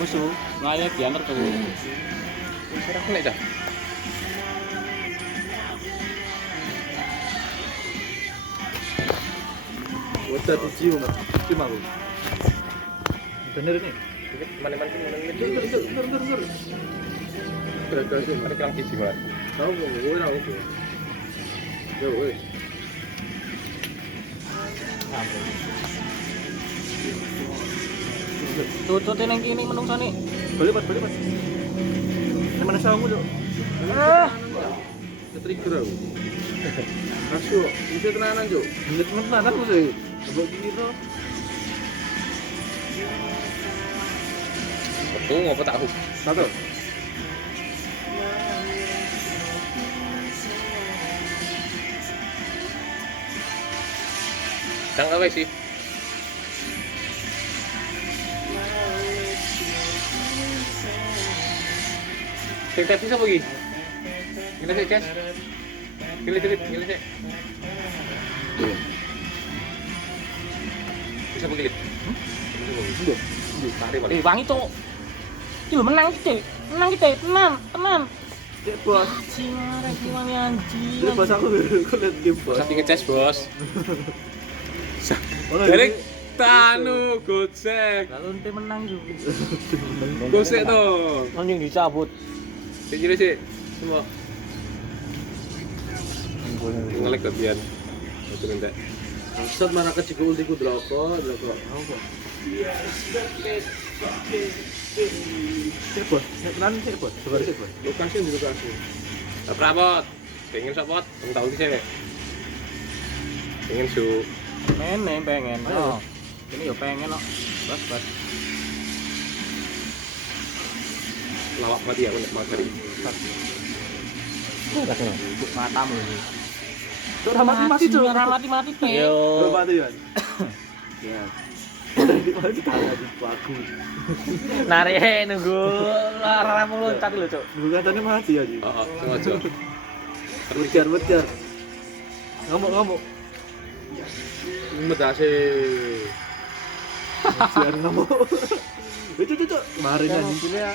Wis yo, layak diantar tuh. Wis ora kena dah. Wes tadi cium nak. Cium aku. Bener nih. Mana-mana ini. Dur. Terus Ada kerang kisi malah. tahu gue ora oke. Yo wes. Tuh nang kene menungsane. Balik pas. Mana sawu tuh? Ketrigger aku. Asu, bisa tenanan, Cuk. Bener tenanan aku sih. Coba kira. Betul ngapa tahu? Satu. Jangan apa sih? Sing tapi siapa lagi? Gila sih, Ces. Gila sih. Bisa begitu. Tarik balik. Wangi tuh. Iki lho menang iki, Menang iki, tenan. Cek bos. Anjing arek iki wangi anjing. Ini bos aku lihat game bos. Satu ngeces, Bos. Mana Dari ini? tanu gocek. Kalau ente menang juga. Gocek dong. Anjing dicabut. Sini sih. Semua. Ngelek kebian. Itu enggak. Maksud mana kecil ulti ku droko. Aku kok. Cek bos. Tenan cek bos. Sabar cek bos. Lokasi di lokasi. Prabot. Pengen sopot. Kamu tahu sih. Pengen su. Pengen. Ayo. Oh. Ini yo pengen kok. Bas. Lawak mati ya, mau cari. Matamu ini. Cuk mati cuk. Mati pe. Yo mati ya. Ya. Di kalah di aku. Narik nunggu lara meloncat lho, Cuk. Bukan katanya mati ya, Ji. Oh, sengaja. Wejar. Ngamuk. Medase. Siar ngamuk. Cuk. Kemarin aja. nunggu ya.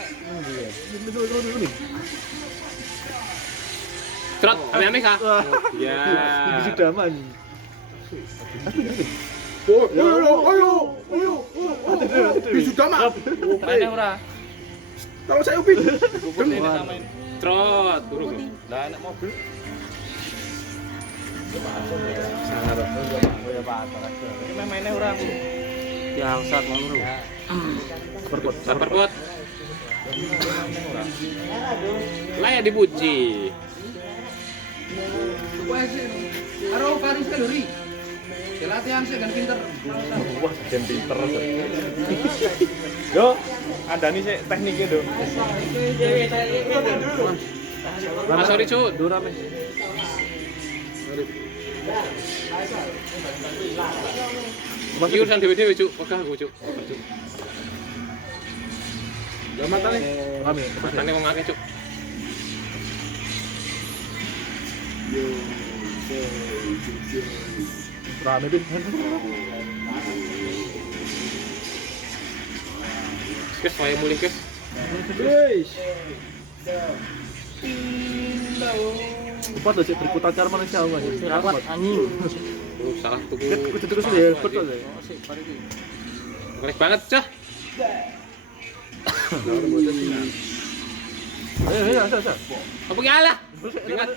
Dulu nih. Trot, ame kah? Ya. Ini daman. Oh, Ya, ayo. Bisu dama. Mana ora? Kalau saya ubi. Trot, turun. Lah enak mobil. Sangat. Ya Pak. Ini mainnya ora aku. Diangsat ngono. Sabar, Bot. Layak dipuji. Haro Paris Kalori. Latihan sih kan pinter. Wah, jen pinter. Yo, ada nih sih tekniknya, Do. Mas sorry, Cuk. Dura men. Iki urusan dewe-dewe, Cuk. Pegah aku, Cuk. Lah matane. Kami. Matane wong akeh, Cuk. Rame bin. Kes saya mulih, Kes. Guys. Cepat loh, cek berikutan cara manusia aku aja. Rapat anjing. Salah tuku. Kudu terus ya, betul ya. Oh, sik, mari iki. Keren banget, Cah. Ayo. Apa ki alah? Ingat.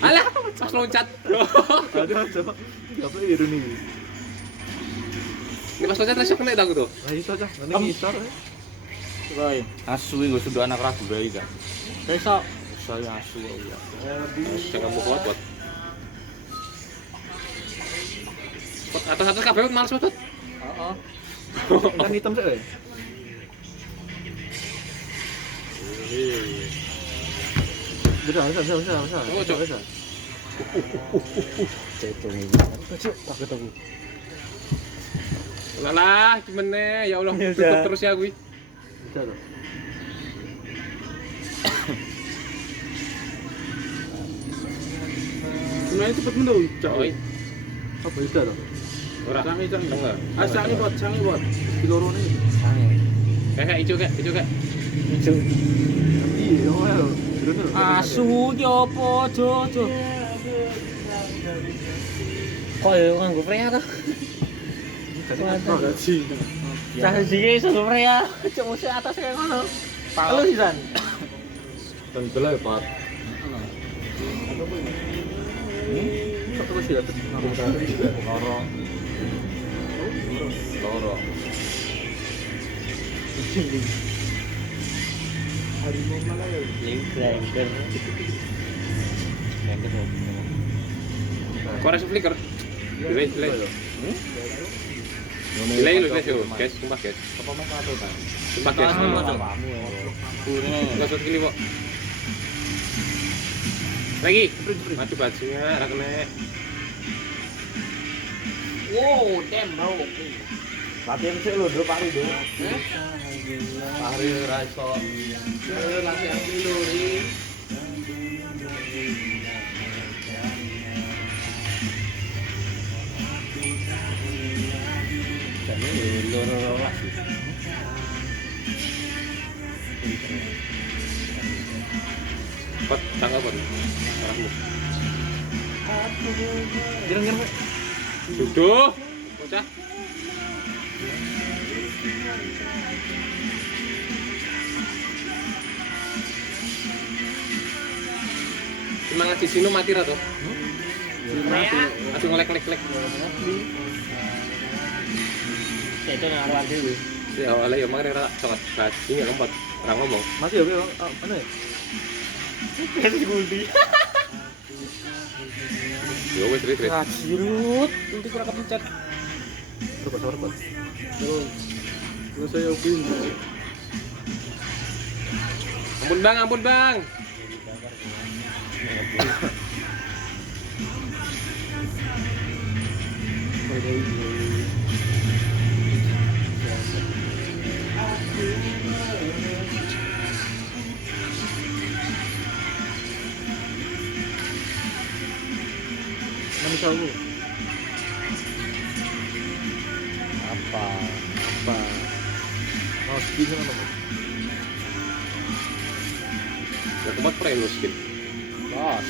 Alah, pas loncat. Ada coba. Apa ironi? Ini pas loncat langsung kena aku tuh. Nah, itu aja. Nanti isar. Roy, Asu iki sudah anak ragu bae kan. besok Saya asu ya. Jangan mau kuat. Atas kabeh males banget. heeh. Kan hitam sih. Bisa. Cecong iki. Cuk, tak ketemu. Lah, gimana? Ya Allah, tutup terus ya gue. Bisa tuh. Sebenarnya cepet mendu. Oi, Apa bisa tuh? ora. Canggih. Enggak. Sangi bot. Di loro nih. Sange. Kayak hijau kak. Ijo. Iya, ayo. Bener. Asu ki opo, Jo. Kok yo nganggo Freya to? Gaji. Cah siji iso nganggo Freya, cuk musik atas kayak ngono. Halo Sisan. Dan belah ya, Pak. Satu masih dapat ngomong tadi juga. Loro. Harimau mana ya? Blanker. Kau rasa flicker? Delay. Hmm? Delay lu guys, sumpah guys. Apa mas atau kan? Sumpah guys. Enggak usah kili kok. Lagi. Maju bajunya, rakne. Wow, damn bro. Latihan sih lo, do pari do. Pari raiso. Latihan dulu ri. Jadi loro lah. Pot, tangga pot. Arahmu. Girang. Duduk. Bocah. Semangat di sini mati ra to? Aduh ngelek. Itu nang arep dhewe. Ya awalnya ya makanya ra sangat bajing ya lompat. Ora ngomong. Mati ya, mana ya? Wis gundi. Ya wis rit. Rajirut, nanti kurang kepencet. Sabar. Terus saya opin. Ampun bang. Nama kamu Apa? mau segini apa? Ya tempat pre miskin. Bos.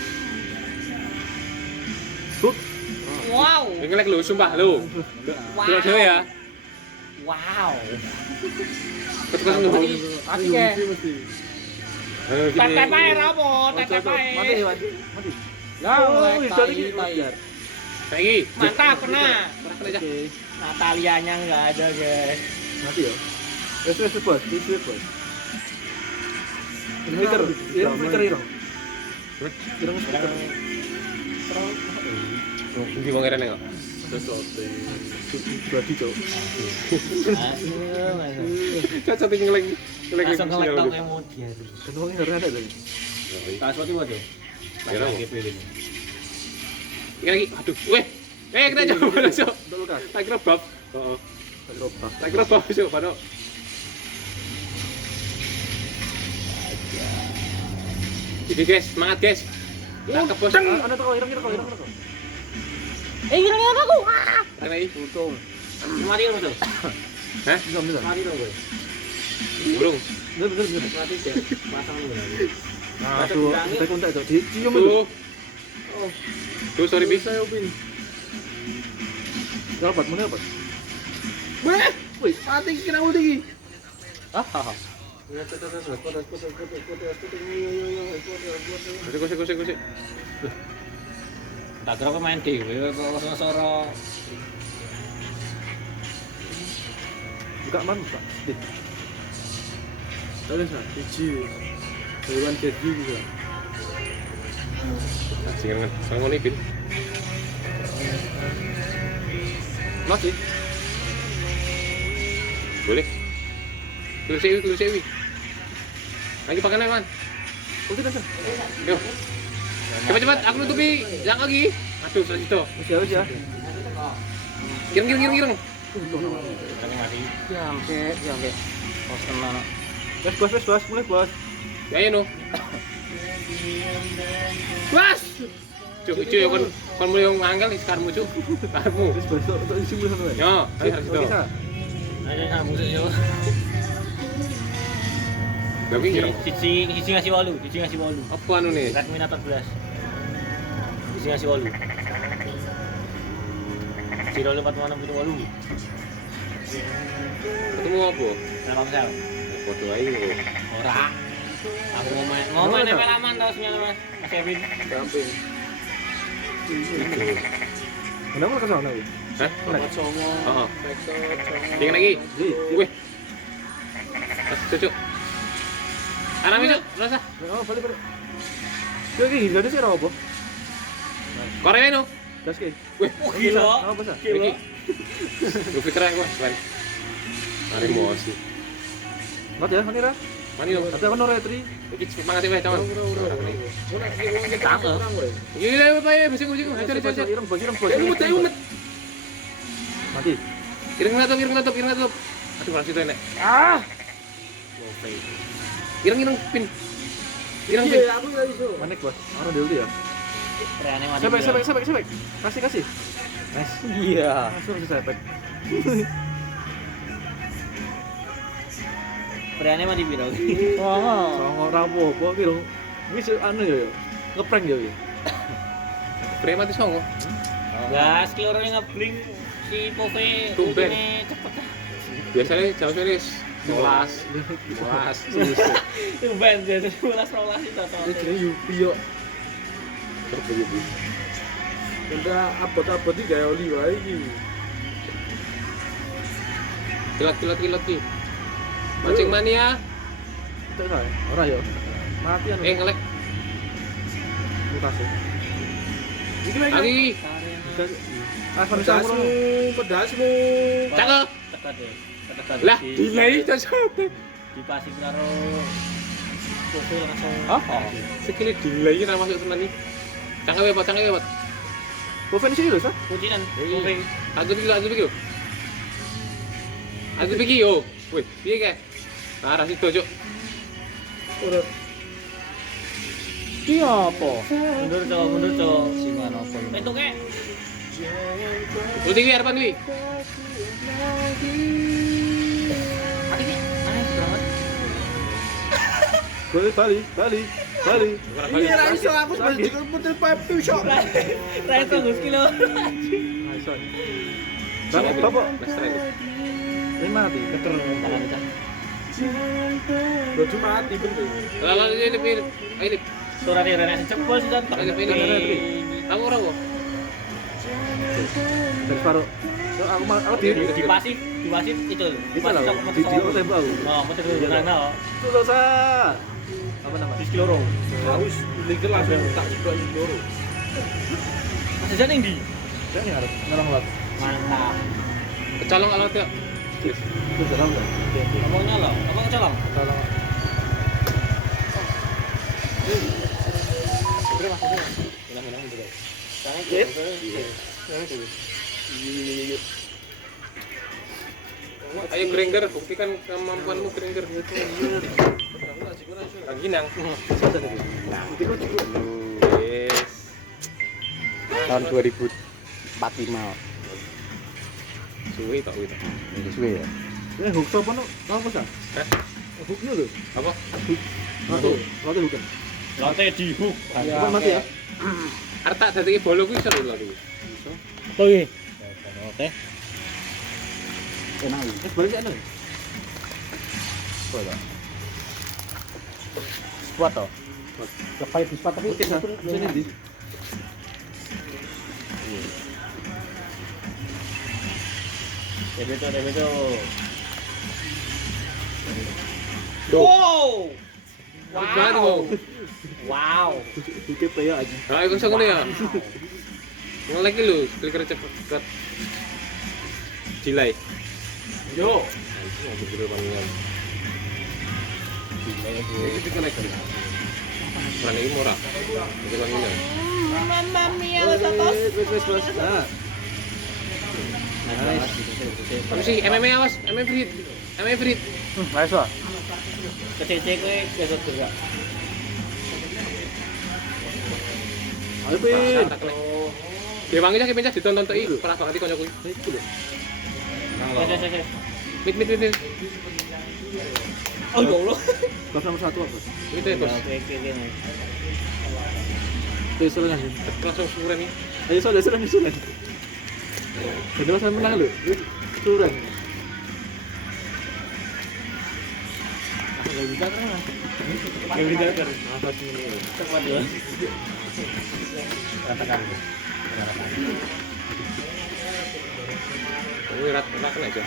Buk. Wow. Ngelek lu sumpah lu. Dulu dhewe ya. Wow. Ketukas ngomong. Mati ke? Mesti. Tetep ae rapo, tetep Mati. ae. Mati. Ya, Bisa lagi. Saiki. Mantap kena. Kurang aja. Natalianya enggak ada, guys. Mati ya. Wes bos. Irang flicker. Irang flicker. Ndi wong rene kok. Berarti cok. Cacat ngelek. Langsung ngelek tau emoji itu. Kenapa nggak ada lagi? Kaswati waduh. Kira apa? Iki lagi. Aduh. Weh. Kena coba langsung. Dulu kan. Tak kira bab. Heeh. Terobak. Tak kira bab besok Pano. Jadi guys, semangat guys. Tangkap bos. Ana teko irang. Gila aku. Kena iki. Untung. Mati kan tuh. Hah? Bisa. Mati dong gue. Burung. Bener. Mati deh. Pasang lu. Nah, tuh kita kontak tuh. Cium dulu. Tuh sorry bis. Saya opin. Dapat, mana dapat? Weh, Wih, mati kena ulti. ah. Kusik. Tak kira aku main dhewe kok soro. Buka man, Pak. Ada sah, kecil. Hewan keju juga. Jangan sama nih bin. Masih. Boleh. Keluar sewi. Lagi pakai man. Oke, dah. Yo. Cepat, aku nutupi yang lagi. Aduh, sudah situ. Masih ya. Gireng. Jampe. Pos tenan. Bos, mulai bos. Ya ya no. Bas. Cuk kon mulai nganggal sekarang cuk. Karmu. Bos, untuk isi mulai sama. Yo, harus itu. Ayo sambung sih yo. Tapi kira Cici ngasih 8, cici ngasih 8. apa anu nih? Redmi Note 14. Cici ngasih 8. Cici roll 4,68. Ketemu apa? Telkomsel. Foto aja kok. Ora. Aku ngomong nempel aman terus nyala Mas. Mas Kevin. Gampang. Kenapa ke sana? Hah? Selamat songo. Heeh. Backshot songo. Dingin lagi. Di. Gue. Cucuk. Anam itu, rasa. Oh, balik. Kau ini gimana sih apa? Korea no. Gas ke. Wih, Gila. Apa sih? iki. Lu pikir aku, Wan. Mari emosi. Nggak ya, Hanira. Mani lo. Ada kan orang tri. Iki mangan wae, cawan. Tangga. Gila, bae, bising. Hajar. Ireng bos. Umet. Mati. Ireng laptop. Aduh, masih itu enek. Ah. Ireng pin. Ireng pin. Iya, aku enggak iso. Manek bos. Orang dulu ya. Reane mati. Sebek. Kasih. Nice. Iya. Langsung sebek. Reane mati piro? Wah. Songo rapopo ki lho. Wis anu ya. Ngeprank ya. Pre mati songo. Gas keloro ngebling si Pove Tumben. utune cepet. Biasanya jam series 12. Tumben jadi 11 itu total. Ini jenenge Yupi yo. Coba yuk. Kita abot-abot iki gawe oli wae iki. Kilat ki. Mancing mania. Itu saya. Ora ya. Mati anu. Ngelek. Mutasi. Iki lagi. Lagi. Ah, Pedasmu, pedasmu. Cakep. Tekan deh. Tekan. Lah, delay cocok. Dipasing karo Pove langsung. Sekali delay ra masuk tenan iki. Cangkem ya, Pak. Boven sih lho, Sa. Kucinan Pove. Aku pikir yo. Wih, piye kae? Arah situ, Cuk. Ora. Iya apa? Mundur cok. Singan apa? Itu kek. Lu tinggi harapan wi. Mati nih. Aneh banget. Bali. Iya, ra iso aku sebagai komputer pipe shop. Rai to Gus kilo. Aiso. Bapak. Ini mati. Keker tangan cah. Baju mati bener. Lalu ini pil. Ayo. Suara dia rene cepol sih kan. Aku orang kok. Dari Faro. Aku Dipasif itu. Bisa lah. Di tembak aku. Oh, muter dulu nang. Itu loh, Sa. Apa namanya? 10 kilo. Haus, liker langsung tak jeblok loro. Masih jane ndi? Saya ini harus nolong lot. Mantap. Kecolong alat ya. Itu dalam kan? Abang nyolong, abang colong. Tolong. Ayo Gringer, buktikan kemampuanmu Gringer. Lagi nang. Yes. Tahun 2045. Suwi tak wih. Ini suwe ya. Ini hook apa no? Apa sih? Hah? Hooknya tuh. Apa? Lote bukan. Lote di hook. Apa mati ya? Arta dadi bolo kuwi seru lho kuwi. Apa iki? Lote. Enak. Balik anu. Bola. Kuat toh. Kepait di sepatu tapi sini di. Debeto. Wow. Wow. Oke playa aja. Lah iku ngono ya. Ngelek iki lho, kliker cepet. Delay. Yo, Iki dikonek. Kan iki murah. Iki kan ini. Mamma mia, lo satos. Wes. Nah. Apa sih MMA awas, MMA Frit. Nice wah. Kecece kowe besok juga. Ayo pin. Dewangi cah pencah ditonton tok iki, pernah banget iki kanca kuwi. Iku lho. Ses. Mit. Oh ya Allah. Bab nomor 1 apa? Itu ya, Bos. Terus suruh nyanyi. Langsung suren nih. Ayo sudah sudah. Jadi masa menang lu. Suran. Enggak bisa kan? Yang kita kan. Apa sih ini? Cepat ya. Katakan. Ini ratakan aja.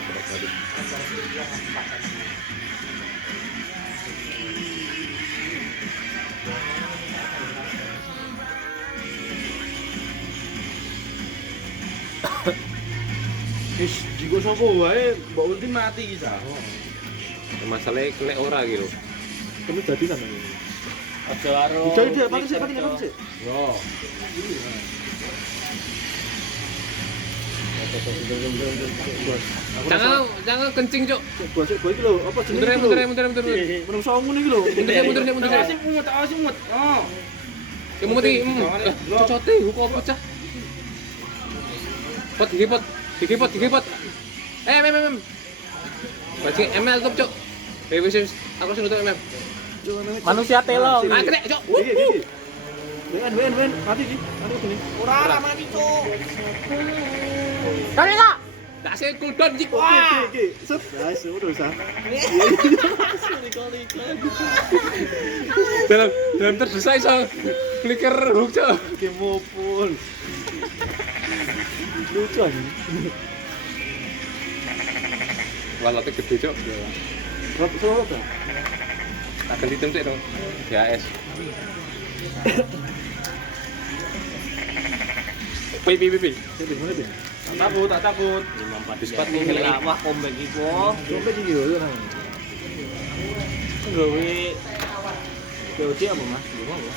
Wis digo sapa wae mbok ulti mati iki sa. Masalahnya kena ora gitu. Kamu dadi nang. Aja karo. Jadi dia pakai sih. Yo. Jangan kencing, Cuk. Bos iki lho, apa jenenge? Mundur. Menungso ngono iki lho. Mundur. Awas mut. Oh. Ya mau mati. Cocote kok pecah. Pot. Mem. Bajing ML tuh, Cuk. Wis aku sing nutup ML. Manusia telong. Ah, kena, Cuk. Iki. Wen, mati iki. Mati sini. Ora mati, Cuk. Kali enggak? Tak sih cooldown jik. Oke. Set, guys, udah usah. Dalam terdesak iso flicker hook, Cuk. Game pun. Lucu aja. Walate gede, Cuk. Berapa? Tak ganti tim sik dong. GAS. Pi. Jadi mana bin? Tak takut. 54 Dispat nih. nih, Wah, comeback iku. Coba iki lho nang. Gawe POC apa, Mas? Gua apa?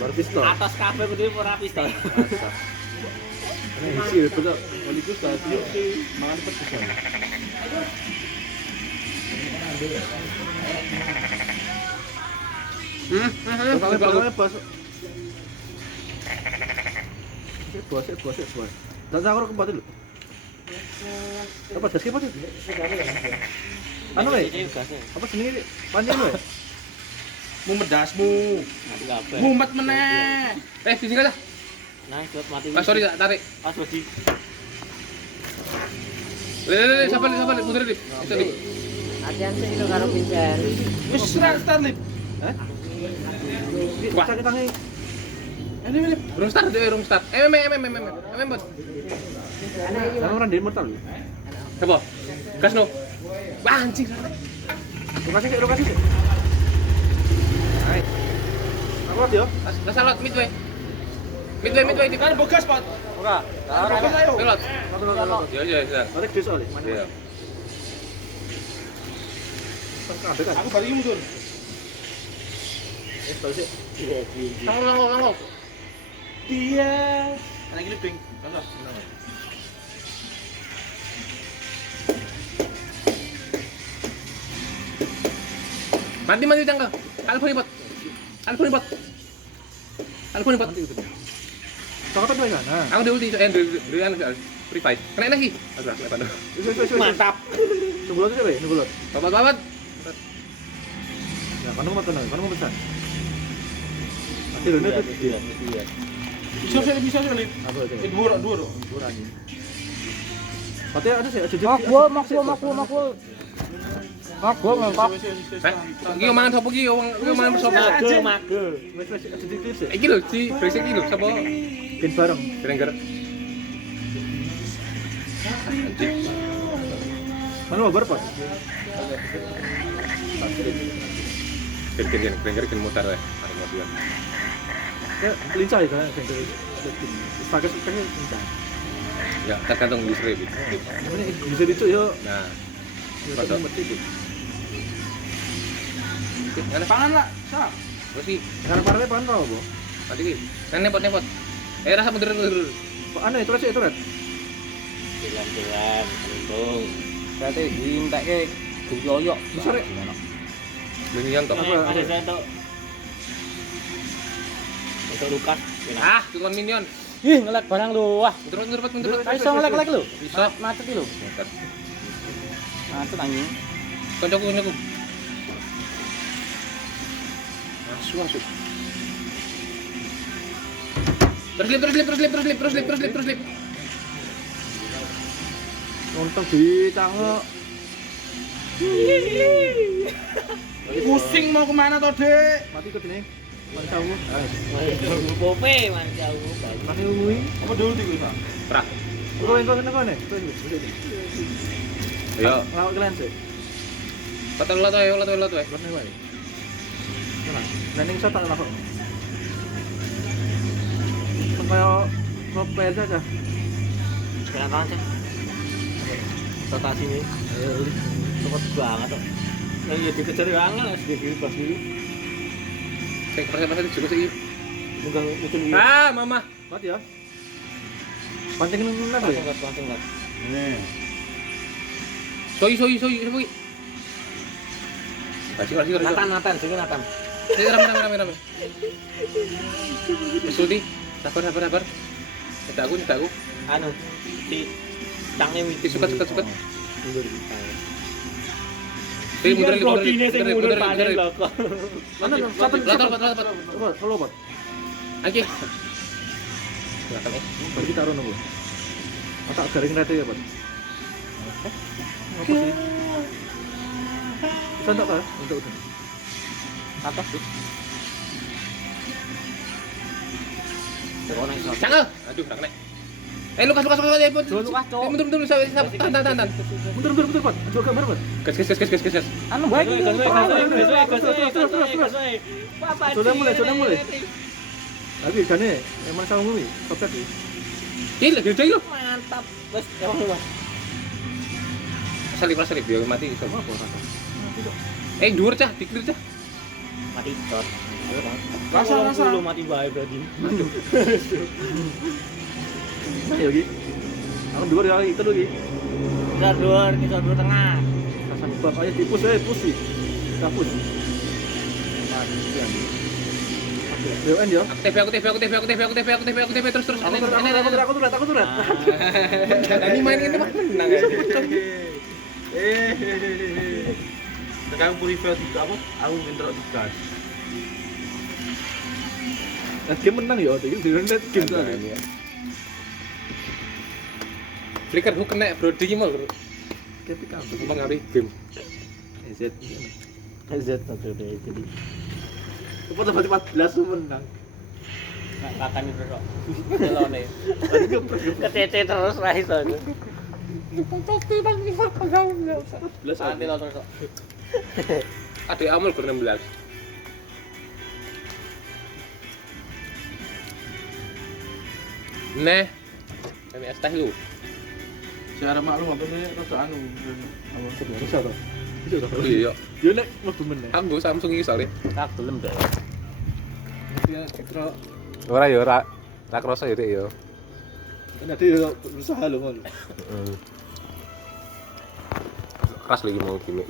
Baru pistol. Atas kafe kudu ora pistol. Ini isi betul. Wali ku tadi mangan pedes. Kalau pas. Bos. Dan aku kembali dulu. Apa gas apa tuh? Anu we? Apa jenenge? Panjang we? Mumedasmu. Mati kabeh. Mumet meneh. Di sini aja. Nah, shot mati. Sorry, tak tarik. Pas wedi. Le, sabar, mundur di. Itu di. Ajan sih itu karo Vincent. Wis start lip. Wah. Sakit tangi. Ini. Belum start. Bot. Kan orang di mortal. Apa? Gas no. Wah, anjing. Lokasi sih. Hai. Apa yo? Dah salot midway di Kan begas, Pak. Ora. Begas ayo. salot. Salot. Ya. Tarik di soal. Iya. Aku balik mundur. Langkau. Dia. Ana iki ping. Kan. Mati jangka. Alponi bot. Takut apa ya? Nah. Aku di free fight. Kena lagi. Aduh, Mantap. Nunggu lot aja, nunggu lot. Babat. Ya, kan mau mau pesan. Nanti dulu itu dia. Bisa sekali. Apa itu? Dua. Kurang. Katanya ada sih, ada. Makul. Aku mangkok. Iki mangan sapa iki? Wong mangan sapa? Mage. Wes ada dikit sih. Iki lho, si brengsek iki lho, sapa? Bikin bareng. Grengger. Mana mau berapa? Grengger mutar wae. Arep mobilan. Ya, lincah ya kan, kayak pakai lincah. Ya, tergantung user iki. Namanya bisa dicuk yo. Nah, Ada mati itu. ngene Pangan lah. Sa. Terus iki, Karena parahnya pangan kau, Bu. mati iki. Nepot. Rasa mundur. Anu itu sih itu red. Jalan-jalan untung. Berarti diinteke guyoyok. Bisa rek. Minion toh. Ada satu. Untuk Lukas. Ah, tukang minion. Ih, ngelek barang lu. Wah, Mundur. iso ngelek-ngelek lu. Bisa. Macet iki lu. Macet anjing. Kancaku. Asu. Terus lip. Nonton di tangga. Pusing mau kemana toh, Dek? Mati ke sini. Mati tahu. Pope man jauh. Mati ngui. Apa dulu di gue, Pak? Pra. Kau ne? Ayo. Lawak kalian sih. Lat wae. Kau wae. Nending shot tak lakukan. Kayak kopel saja. Sekarang kan sih. Rotasi ini. Cepet banget kok. Nah, ya dikejar angel lah sedikit pas dulu. Cek proses juga sih. Mudah betul. Ah, mama. Mati ya. Pancingin nang ya. Langsung lah. Nih. Soi. Kasih. Natan, sini Natan. Rame. Sudi. Sabar. Cetak aku. Anu, si tangnya miti Sukat. mundur. Mundur. Mana satu Latar. Kalau apa? Anjing. Belakang Bagi taruh nunggu. Masa garing rete ya, Pak? Apa sih? Bisa enggak, Pak? Untuk Atas tuh. Cangel. Aduh, rak nek. Lukas. Lukas, Cok. Mundur. Tahan. Mundur, Pak. Coba gambar, Pak. Gas. Anu baik. Sudah mulai. Lagi kan ya, emang sama ngumi. Kopet sih. Gede lo. Mantap. Wes, emang lu. Salib dia mati iso. Apa rasa? Dhuwur cah, diklir cah. Mati cot. Rasa. Lu mati bae berarti. Ayo, Gi. Aku dua kali itu lagi. Kita dua tengah. Rasa bab aja dipus sih. Kita push. Yo en yo. Aku TP terus. Aku tuh. Tadi main ini mah menang aja. Tekan purifier 3 apa? Aku intro 3. Nah, game menang ya, itu di rendet game tuh. Flicker hook kena Brody ki mau. Kayak pikir Untuk mengaruhi game. EZ. Z satu deh jadi. Cepat 14 tuh menang. Kakan itu kok. Delone. Ketete terus ra iso. Nanti lo terus kok. Adik Amul gur 16. Neh. Kami es teh lu. Secara maklum apa sih rada anu. Apa? Bisa toh? Iya. Yo nek mlebu meneh. Ambu Samsung iki soalnya. Tak gelem deh. Dia citra Ora ya ora kroso ya Dik ya. Nanti yo berusaha lho, Mon. Keras lagi mau gimmick.